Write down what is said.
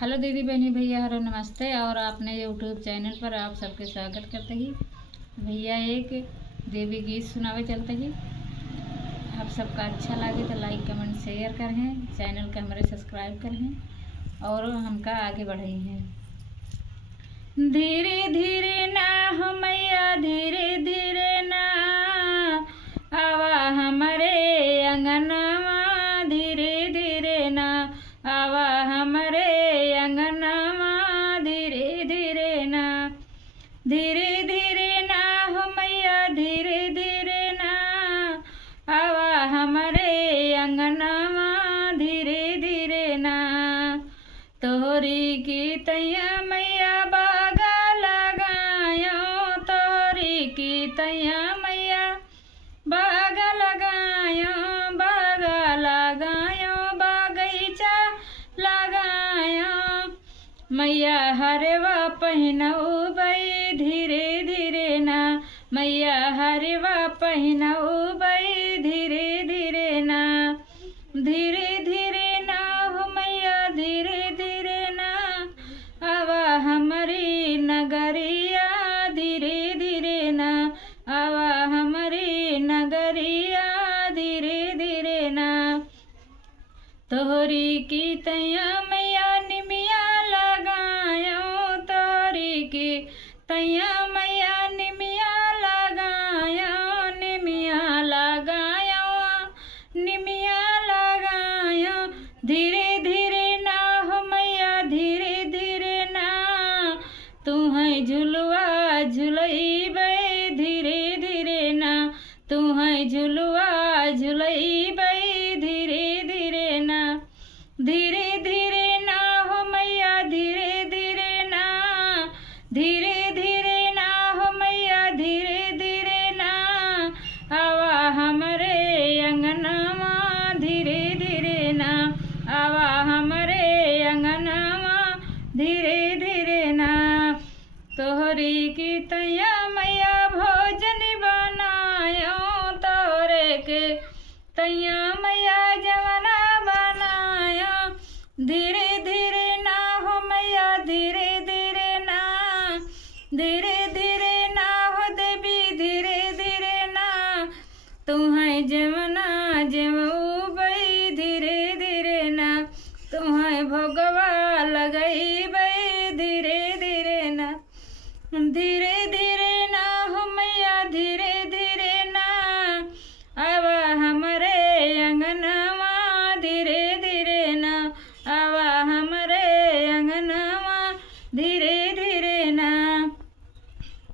Hello दीदी बहनी भैया, हेलो नमस्ते। और आपने यूट्यूब चैनल पर आप सबके स्वागत करते ही भैया एक देवी गीत सुनावे चलते ही। आप सबका अच्छा लगे तो लाइक कमेंट शेयर करें, चैनल का हमारे सब्सक्राइब करें और हमका आगे बढ़ाई हैं। धीरे धीरे ना हो मैया, धीरे धीरे ना आवा हमारे अंगनवा, धीरे धीरे ना आवा हमारे अंगनवा, धीरे धीरे ना, धीरे धीरे ना हो मैया, धीरे धीरे ना आवा हमारे अंगनवा, धीरे धीरे ना। तोहरी की तैया मैया बागा लगायो, तोहरी की तैया मैया बागा लगायो, बागा लगायो, बागीचा लगायो मैया हरवा पहनऊ बई, धीरे धीरे ना मैया हरवा पहनऊ बई, धीरे धीरे ना, धीरे धीरे ना हो मैया, धीरे धीरे ना आवा हमारी नगरिया, धीरे धीरे ना आवा हमारी नगरिया, धीरे धीरे ना। तोहरी की तैया मैया निमिया लगायो, तोहरी की तैया मैया निमिया लगायो, निमिया लगायो, निमिया लगायो, धीरे धीरे ना हो मैया, धीरे धीरे ना तू है झुलवा झुलैबै, धीरे धीरे ना तू है झुलवा झुलैबै, धीरे धीरे ना, धीरे धीरे ना हो मैया, धीरे धीरे ना, धीरे धीरे ना हो मैया, धीरे धीरे ना आवा हमारे अंगनवा, धीरे धीरे ना आवा हमारे अंगनवा, धीरे धीरे ना। तोहरी की तैया मैया भोजन बनायो, तोरे के तैया मैया जवना बनायो, धीरे धीरे